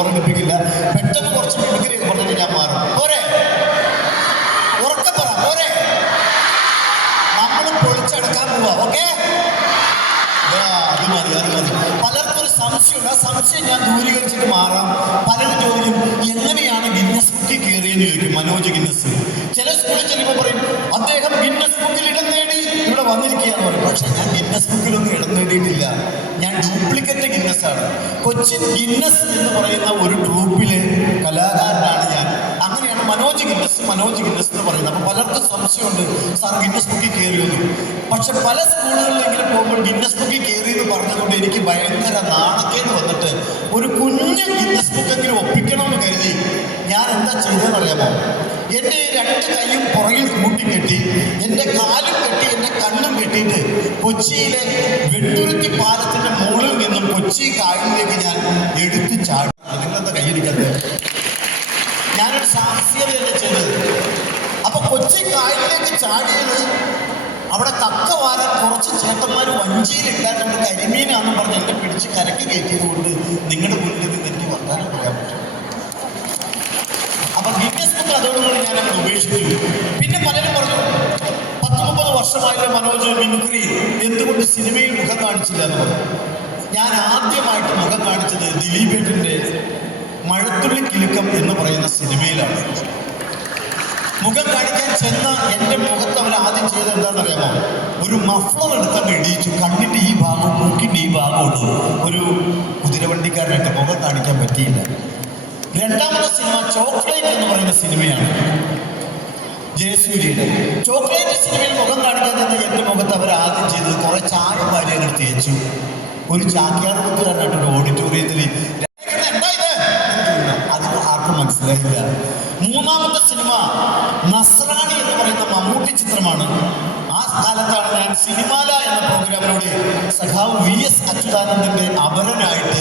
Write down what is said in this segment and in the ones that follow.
ബോറടിപ്പിക്കില്ല. പെട്ടെന്ന് കുറച്ച് മിമിക്രി ഒക്കെ പറഞ്ഞിട്ട് ഞാൻ മാറും. പോരെ, ഉറക്കെ പറ, പോരെ, നമ്മൾ പൊളിച്ചെടുക്കാൻ പോവാ. ഓക്കെ, അത് മതി, അത് മതി. പലർക്കും ഒരു സംശയമുണ്ട്. ആ സംശയം ഞാൻ ദൂരീകരിച്ചിട്ട് മാറാം. പലരും ചോദിക്കും, എങ്ങനെയാണ് ഗിന്നസ് ബുക്കിൽ കയറിയെന്ന് ചോദിക്കും. മനോജ് ഗിന്നസ് ചില സ്കൂളിൽ ചെല്ലുമ്പോൾ പറയും, അദ്ദേഹം ഗിന്നസ് ബുക്കിൽ ഇടം നേടി ഇവിടെ വന്നിരിക്കുകയെന്ന് പറയും. പക്ഷെ ഞാൻ ഗിന്നസ് ബുക്കിലൊന്നും ഇടം നേടിയിട്ടില്ല. ഞാൻ ഡ്യൂപ്ലിക്കേറ്റ് ഗിന്നസ് ആണ്. കൊച്ചിൻ ഗിന്നസ് എന്ന് പറയുന്ന ഒരു ട്രൂപ്പിലെ കലാകാരനാണ് ഞാൻ. അങ്ങനെയാണ് മനോജ് ഗിന്നസ് എന്ന് പറയുന്നത്. അപ്പോൾ പലർക്കും സംശയമുണ്ട്, സാർ ഗിന്നസ് ബുക്കിൽ കയറിയൊന്നും. പക്ഷെ പല സ്കൂളുകളിൽ ഇങ്ങനെ പോകുമ്പോൾ ഗിന്നസ് ബുക്കിൽ കയറി എന്ന് പറഞ്ഞതുകൊണ്ട് എനിക്ക് ഭയങ്കര നാണക്കേട് വന്നിട്ട് ഒരു കുഞ്ഞ് ഗിന്നസ് ബുക്കെങ്കിലും ഒപ്പിക്കണമെന്ന് കരുതി ഞാൻ എന്താ ചെയ്തതെന്ന് അറിയാമോ? എൻ്റെ 2 കൈയും പുറകിൽ കൂട്ടിക്കെട്ടി, എൻ്റെ കാലും കെട്ടി, എൻ്റെ കണ്ണും കെട്ടിയിട്ട് കൊച്ചിയിലെ വെണ്ടുരുത്തി പാലത്തിൻ്റെ മുകളിൽ നിന്നും കൊച്ചി കായലിലേക്ക് ഞാൻ എടുത്തു ചാടി. നിങ്ങളെന്താ കൈയടിക്കാതെ? ഞാനൊരു സാഹസികതയല്ലേ ചെയ്തത്. അപ്പൊ കൊച്ചി കായലിലേക്ക് ചാടിയത് അവിടെ കക്ക വാരാൻ കുറച്ച് ചേട്ടന്മാർ വഞ്ചിയിലില്ലാത്തതുകൊണ്ട് കരിമീനാണെന്ന് പറഞ്ഞ് എന്നെ പിടിച്ച് കരക്ക് കയറ്റിയത് കൊണ്ട് നിങ്ങളുടെ മുന്നിൽ നിന്ന് എനിക്ക് വർത്താനം പറയാൻ പറ്റും. അപ്പൊ ഗിന്നസ് ബുക്ക് അതോടുകൂടി ഞാൻ അങ്ങനെ ഉപേക്ഷിച്ചു. പിന്നെ പലരും പറഞ്ഞു, 10-30 വർഷമായില്ല മനോജ് മിമിക്രി, എന്തുകൊണ്ട് സിനിമയിൽ മുഖം കാണിച്ചില്ല എന്ന് പറഞ്ഞു. ഞാൻ ആദ്യമായിട്ട് മുഖം കാണിച്ചത് ദിലീപേട്ടൻ്റെ മഴത്തുള്ളി കിലുക്കം എന്ന് പറയുന്ന സിനിമയിലാണ്. മുഖം കാണിക്കാൻ ചെന്ന എൻ്റെ മുഖത്ത് അവർ ആദ്യം ചെയ്തത് എന്താണെന്നറിയാമോ? ഒരു മഫ്ലർ എടുത്തങ്ങ് ഇടിയിച്ചു. കണ്ണിൻ്റെ ഈ ഭാഗവും മൂക്കിൻ്റെ ഈ ഭാഗമുള്ളൂ. ഒരു കുതിരവണ്ടിക്കാരനായിട്ട് മുഖം കാണിക്കാൻ പറ്റിയില്ല. രണ്ടാമത്തെ സിനിമ ചോക്ലേറ്റ് എന്ന് പറയുന്ന സിനിമയാണ്, ജയസൂര്യയുടെ. ചോക്ലേറ്റ് സിനിമയിൽ മുഖം കാണിക്കാൻ തന്നെ എൻ്റെ മുഖത്ത് അവർ ആദ്യം ചെയ്തത് കുറെ ചായ വാരികൾ തേച്ചു. ഒരു ചാക്യാർകൂത്തുകാരനായിട്ടൊരു ഓഡിറ്റോറിയത്തിൽ. അത് ആർക്കും മനസ്സിലായില്ല. മൂന്നാമത്തെ സിനിമ നസ്രാണി എന്ന് പറയുന്ന മമ്മൂട്ടി ചിത്രമാണ്. ആ കാലത്താണ് ഞാൻ സിനിമാല എന്ന പ്രോഗ്രാമിലൂടെ സഖാവ് VS അച്യുതാനന്ദൻ്റെ അപരനായിട്ട്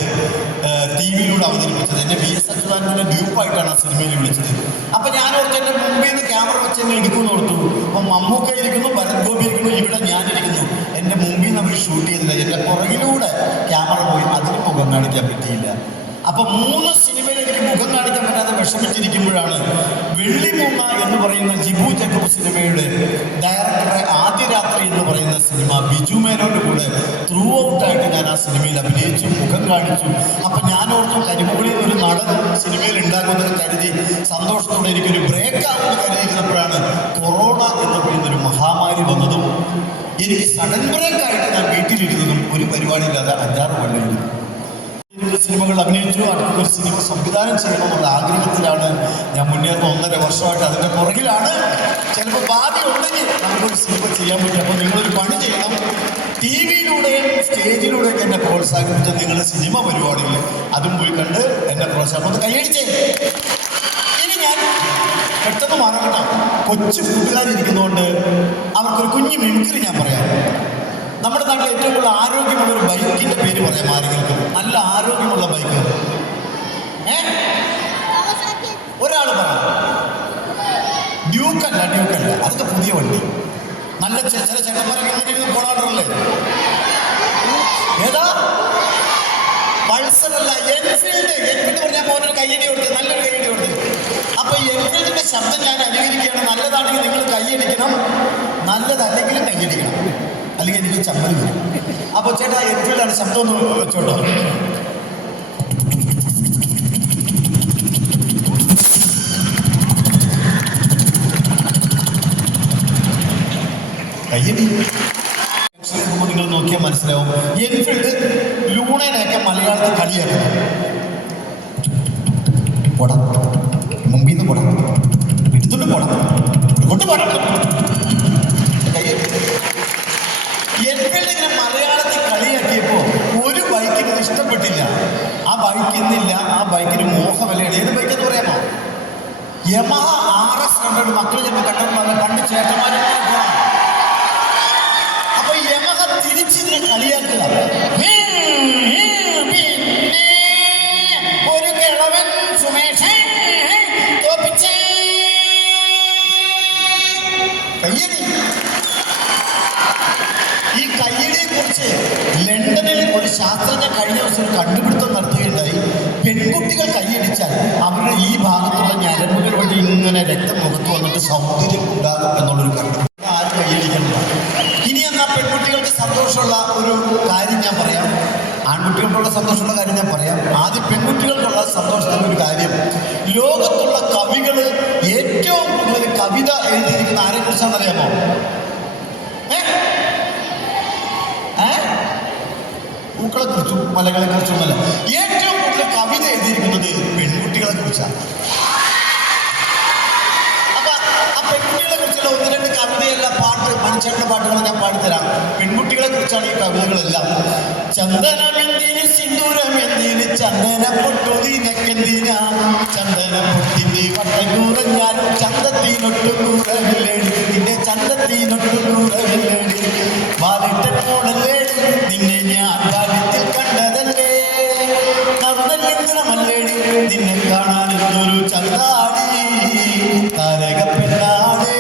TV-യിലൂടെ അവതരിപ്പിച്ചത്. എന്നെ VS അച്യുതാനന്ദൻ്റെ ഡ്യൂപ്പായിട്ടാണ് ആ സിനിമയിൽ വിളിച്ചത്. അപ്പൊ ഞാൻ ഓർത്ത് എൻ്റെ മുമ്പിൽ നിന്ന് ക്യാമറ വെച്ച് എന്നെ എടുക്കുമെന്ന് ഓർത്തു. അപ്പൊ മമ്മൂക്ക ഇരിക്കുന്നു, ഭരത് ഗോപി ഇരിക്കുന്നു, ഇവിടെ ഞാനിരിക്കുന്നു. എൻ്റെ മുമ്പിൽ നിന്ന് അവർ ഷൂട്ട് ചെയ്തില്ല. എൻ്റെ പുറകിലൂടെ ക്യാമറ പോയി. അതിന് മുഖം കാണിക്കാൻ പറ്റിയില്ല. അപ്പൊ 3 സിനിമയിൽ എനിക്ക് മുഖം കാണിക്കാൻ പറ്റാതെ വിഷമിച്ചിരിക്കുമ്പോഴാണ് വെള്ളിമൂങ്ങ എന്ന് പറയുന്ന ജിബു ജേക്കബ് സിനിമയുടെ ഡയറക്ടറെ ആദ്യ രാത്രി എന്ന് പറയുന്ന സിനിമ ബിജു മേനോന്റെ കൂടെ ത്രൂ ഔട്ടായിട്ട് ഞാൻ ആ സിനിമയിൽ അഭിനയിച്ചു, മുഖം കാണിച്ചു. അപ്പൊ ഞാൻ ഓർത്തു കരിമുകളിൽ ഒരു നടൻ സിനിമയിൽ ഉണ്ടാകുമെന്ന് കരുതി സന്തോഷത്തോടെ എനിക്കൊരു ബ്രേക്ക് ആവുമെന്ന് കരുതിയിരുന്നപ്പോഴാണ് കൊറോണ എന്ന് പറയുന്നൊരു മഹാമാരി വന്നതും എനിക്ക് സഡൻ ബ്രേക്കായിട്ട് ഞാൻ വീട്ടിലിരുന്നതും ഒരു പരിപാടിയില്ലാതെ 5-6 കൊല്ലം സിനിമകൾ അഭിനയിച്ചു. അടുത്തൊരു സിനിമ സംവിധാനം ചെയ്യണമെന്നുള്ള ആഗ്രഹത്തിലാണ് ഞാൻ മുന്നേറുന്ന 1.5 വർഷമായിട്ട്. അതിൻ്റെ പുറകിലാണ്. ചിലപ്പോൾ ഭാവി ഉണ്ടെങ്കിൽ നമുക്കൊരു സിനിമ ചെയ്യാൻ പറ്റും. അപ്പോൾ നിങ്ങളൊരു പണി ചെയ്യണം. TV-യിലൂടെയും സ്റ്റേജിലൂടെയൊക്കെ എന്നെ പ്രോത്സാഹിപ്പിച്ച നിങ്ങളുടെ സിനിമ പരിപാടികൾ അതും പോയി കണ്ട് എന്നെ പ്രോത്സാഹിപ്പിച്ച് കൈയടിച്ചേ. ഇനി ഞാൻ പെട്ടെന്ന് മാറണം. കൊച്ചു കൂട്ടുകാരിരിക്കുന്നതുകൊണ്ട് അവർക്കൊരു കുഞ്ഞു മിമിക്രി ഞാൻ പറയാം. നമ്മുടെ നാട്ടിൽ ഏറ്റവും കൂടുതൽ ആരോഗ്യമുള്ള ഒരു ബൈക്കിന്റെ പേര് പറയാം ആരെങ്കിലും? നല്ല ആരോഗ്യമുള്ള ബൈക്ക് ഒരാൾ പറയാം. ഡ്യൂക്കല്ല, അതൊക്കെ പുതിയ വണ്ടി. നല്ല ചില ചേട്ടന്മാരൊക്കെ എങ്ങനെയും പോണാട്ടല്ലേ? ഏതാ? പൾസറല്ല, എൻഫീൽഡ്. എൻഫീൽഡ് പറഞ്ഞാൽ മോനൊരു കയ്യടി കൊടുത്ത്, നല്ലൊരു കയ്യടി കൊടുത്ത്. അപ്പൊ എൻഫീൽഡിന്റെ ശബ്ദം ഞാൻ അനുകരിക്കുകയാണ്. നല്ലതാണെങ്കിൽ നിങ്ങൾ കൈയടിക്കണം, നല്ലതല്ലെങ്കിലും കൈയടിക്കണം, അല്ലെങ്കിൽ എനിക്ക് ചമ്മൽ വരും. അപ്പോൾ ചേട്ടാ എൻഫീൽഡാണ്, ശബ്ദം ഒന്ന് വെച്ചോട്ടോ. കയ്യടി നിങ്ങൾ നോക്കിയാൽ മനസ്സിലാവും. എൻഫീൽഡ് ലൂണേനെയൊക്കെ മലയാളത്തിൽ കളിയാക്കും. പോടാം, മുമ്പിൽ നിന്ന് പോടാം, എടുത്തോണ്ട് പോടാം, കൊണ്ട് പോടാം. എൻഫീൽഡ് ഇങ്ങനെ മലയാളത്തിൽ കളിയാക്കിയപ്പോൾ ഒരു ബൈക്കിന് ഇഷ്ടപ്പെട്ടില്ല. ആ ബൈക്ക് ഇന്നില്ല. ആ ബൈക്കിന് മോഹവിലയാണ്. ഏത് ബൈക്ക് എന്ന് പറയാമോ? Yamaha RS 100. മക്കൾ ചിലപ്പോൾ കണ്ടിട്ടുണ്ടാകും. പണ്ട് ചേട്ടന്മാരെ അപ്പൊ യമഹ തിരിച്ചിതിനെ കളിയാക്കുക. ഒരു കിളവൻ സുമേഷ് കയ്യടി. ഈ കയ്യടിയെ കുറിച്ച് ലണ്ടനിൽ ഒരു ശാസ്ത്രജ്ഞൻ കഴിഞ്ഞ ദിവസം ഒരു കണ്ടുപിടുത്തം നടത്തുകയുണ്ടായി. പെൺകുട്ടി പെൺകുട്ടികൾ കൈയടിച്ചാൽ അവരുടെ ഈ ഭാഗത്തുള്ള ഞരമ്പുകൾ വഴി ഇങ്ങനെ രക്തം മുഖത്ത് വന്നിട്ട് സൗന്ദര്യം ഉണ്ടാകും എന്നുള്ളൊരു കണ്ടു. ആരും കൈയടിക്കണം. ഇനി എന്നാൽ പെൺകുട്ടികൾക്ക് സന്തോഷമുള്ള ഒരു കാര്യം ഞാൻ പറയാം. ആൺകുട്ടികൾക്കുള്ള സന്തോഷമുള്ള കാര്യം ഞാൻ പറയാം. ആദ്യം പെൺകുട്ടികൾക്കുള്ള സന്തോഷത്തിൻ്റെ ഒരു കാര്യം, ലോകത്തുള്ള കവികൾ ഏറ്റവും കൂടുതൽ കവിത എഴുതിയിരിക്കുന്ന ആരെ കുറിച്ചാണെന്ന് അറിയാമോ? പൂക്കളെ കുറിച്ചും മലകളെ കുറിച്ചുമല്ല, ഏറ്റവും കൂടുതൽ കവിത എഴുതിയിരിക്കുന്നത് പെൺകുട്ടികളെ കുറിച്ചാണ്. അപ്പൊ ആ പെൺകുട്ടികളെ കുറിച്ചുള്ള ഒന്ന് രണ്ട് കവിതയല്ല, പാട്ട്, മണിച്ചേട്ടൻ്റെ പാട്ടുകൾ ഞാൻ പാടിത്തരാം. പെൺകുട്ടികളെ കുറിച്ചാണ് ഈ കവിതകളെല്ലാം. ചന്ദനമെന്തിന് സിന്ദൂരമെന്തിന് ചന്ദന പൊട്ടു നിനക്കെന്തിനാ, ചന്ദന പൊട്ടിന്റെ വട്ടം കുറഞ്ഞാലും ചന്തത്തിനൊട്ടു കൂറവില്ലേടി, നിന്റെ ചന്തത്തിനൊട്ടു കൂറവില്ലേടി, വാലിട്ട മോളല്ലേ നിന്നെ ഞാൻ കാര്യത്തിൽ കണ്ടതല്ലേ, നർന്നല്ലിന്ദ്രമല്ലേടി നിന്നെ കാണാൻ ഒരു ചന്താടി, താരക പെണ്ണാടേ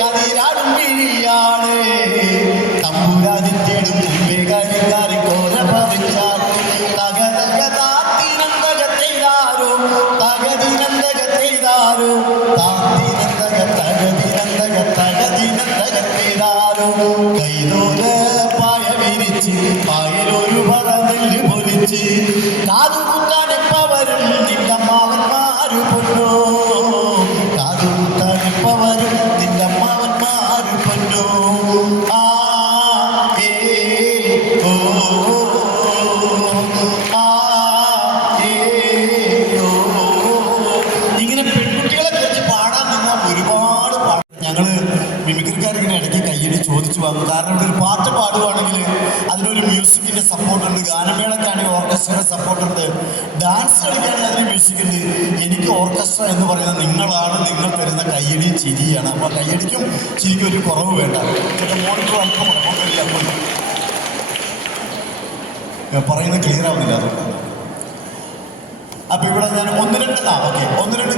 കതിരാടും വിഴിയാടേ, തമ്പുരാതിത്തേടും മുമ്പേ കരിക്കാരി കോര പറിച്ചാൽ തകതകതാത്തിനന്തകത്തെയ്താരോ തകതിനന്തകത്തെയ്താരോ താത്തിനന്തകത്തകതിനന്തകത്തകതിനന്തകത്തെയ്താരോ, കൈതോല പായ വിരിച്ച് പായലൊരു പറന്നെല്ല് പൊലിച്ച്, കാതുകുത്താനെപ്പ വരും നിന്റെ മാവന്മാരു പൊന്നോ, കാതുകുത്താനെപ്പ വരും നിന്റെ മാവന്മാരു പൊന്നോ. ആ ഏ ഓ ആ ഏ ഓ. ഇങ്ങനെ പെൺകുട്ടികളെ കുറിച്ച് പാടാൻ നിന്നാൽ ഒരുപാട് പാടും. ഞങ്ങള് മിമിക്രിക്കാരിങ്ങനെ ഇടയ്ക്ക് കയ്യടി ചോദിച്ചു വാങ്ങും. കാരണം ഇവിടെ ഒരു പാട്ട് പാടുവാണെങ്കിൽ അതിനൊരു മ്യൂസിക്കിന്റെ സപ്പോർട്ടുണ്ട്, ഗാനമേളക്കാണെങ്കിൽ ഓർക്കസ്ട്രയുടെ സപ്പോർട്ടുണ്ട്, ഡാൻസ് കളിക്കുകയാണെങ്കിൽ അതിന് മ്യൂസിക് ഉണ്ട്. എനിക്ക് ഓർക്കസ്ട്ര എന്ന് പറയുന്നത് നിങ്ങളാണ്, നിങ്ങൾ തരുന്ന കയ്യടിയും ചിരിയാണ്. അപ്പോൾ കയ്യടിക്കും ചിരിക്കും ഒരു കുറവ് വേണ്ട. മോണിറ്റർ അല്പം പറയുന്നത് ക്ലിയർ ആവുന്നില്ല, അതുകൊണ്ട്. അപ്പൊ ഇവിടെ ഞാൻ ഒന്ന് രണ്ട്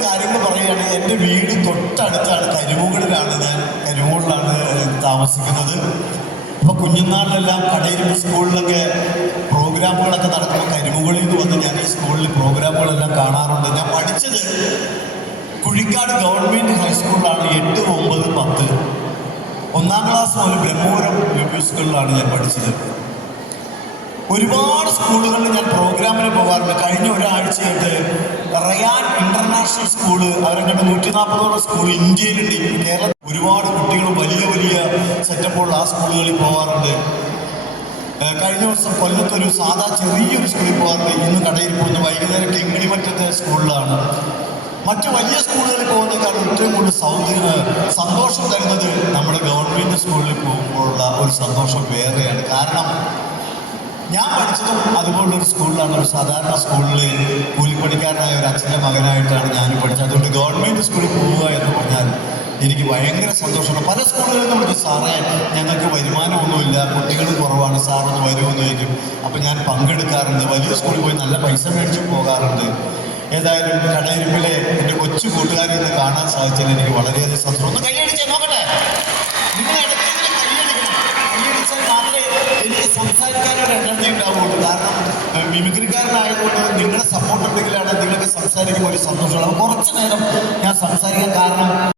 കാര്യങ്ങൾ പറയുകയാണെങ്കിൽ, എൻ്റെ വീട് തൊട്ടടുത്താണ്, കരിമുകളിലാണ്. ഞാൻ കരിമുകളിലാണ് താമസിക്കുന്നത്. അപ്പോൾ കുഞ്ഞുനാളിലെല്ലാം കടയിലും സ്കൂളിലൊക്കെ പ്രോഗ്രാമുകളൊക്കെ നടക്കുമ്പോൾ കരിമുകളിൽ നിന്ന് വന്ന് ഞാൻ ഈ സ്കൂളിൽ പ്രോഗ്രാമുകളെല്ലാം കാണാറുണ്ട്. ഞാൻ പഠിച്ചത് കുഴിക്കാട് ഗവൺമെൻറ് ഹൈസ്കൂളിലാണ്. 8, 9, 10 1ാം ക്ലാസ് മുതൽ ബ്രഹ്മപുരം സ്കൂളിലാണ് ഞാൻ പഠിച്ചത്. ഒരുപാട് സ്കൂളുകളിൽ ഞാൻ പ്രോഗ്രാമിന് പോകാറുണ്ട്. കഴിഞ്ഞ ഒരാഴ്ചയായിട്ട് റയാൻ ഇന്റർനാഷണൽ സ്കൂള്, അവരെങ്ങോട്ട് 140ഓളം സ്കൂൾ ഇന്ത്യയിലുണ്ട്. കേരളത്തിൽ ഒരുപാട് കുട്ടികൾ വലിയ വലിയ സെറ്റപ്പുള്ള ആ സ്കൂളുകളിൽ പോകാറുണ്ട്. കഴിഞ്ഞ ദിവസം കൊല്ലത്തൊരു സാധാ ചെറിയൊരു സ്കൂളിൽ പോകാറുണ്ട്. ഇന്ന് കടയിൽ പോകുന്ന വൈകുന്നേരം കിങ്ങിണിമറ്റത്തെ സ്കൂളിലാണ്. മറ്റു വലിയ സ്കൂളുകളിൽ പോകുന്നതിനേക്കാൾ ഏറ്റവും കൂടുതൽ സന്തോഷം തരുന്നത് നമ്മുടെ ഗവൺമെൻറ് സ്കൂളിൽ പോകുമ്പോഴുള്ള ഒരു സന്തോഷം വേറെയാണ്. കാരണം ഞാൻ പഠിച്ചതും അതുപോലുള്ളൊരു സ്കൂളിലാണ്. ഒരു സാധാരണ സ്കൂളിൽ കൂലിപ്പണിക്കാരനായ ഒരു അച്ഛൻ്റെ മകനായിട്ടാണ് ഞാൻ പഠിച്ചത്. അതുകൊണ്ട് ഗവൺമെൻറ് സ്കൂളിൽ പോവുക എന്ന് പറഞ്ഞാൽ എനിക്ക് ഭയങ്കര സന്തോഷമാണ്. പല സ്കൂളുകളിലും നമുക്ക് സാറേ ഞങ്ങൾക്ക് വരുമാനമൊന്നുമില്ല, കുട്ടികൾ കുറവാണ്, സാറൊന്ന് വരുമെന്ന് ചോദിക്കും. അപ്പോൾ ഞാൻ പങ്കെടുക്കാറുണ്ട്. വലിയ സ്കൂളിൽ പോയി നല്ല പൈസ മേടിച്ച് പോകാറുണ്ട്. ഏതായാലും കടയിരുമ്പിലെ എൻ്റെ കൊച്ചു കൂട്ടുകാരെ ഇന്ന് കാണാൻ സാധിച്ചതിൽ എനിക്ക് വളരെയധികം സന്തോഷം. ഒന്ന് കൈയടിച്ചേ നോക്കട്ടെ. നിങ്ങൾ ഇടയ്ക്ക് കൈയടിച്ചാൽ മാത്രമേ എനിക്ക് സംസാരിക്കാനൊരു എനർജി ഉണ്ടാവുള്ളൂ. കാരണം മിമിക്രിക്കാരനായതുകൊണ്ട് നിങ്ങളുടെ സപ്പോർട്ട് ഉണ്ടെങ്കിലാണ് നിങ്ങൾക്ക് സംസാരിക്കുമ്പോൾ ഒരു സന്തോഷമുള്ളത്. അപ്പോൾ കുറച്ച് നേരം ഞാൻ സംസാരിക്കാൻ കാരണം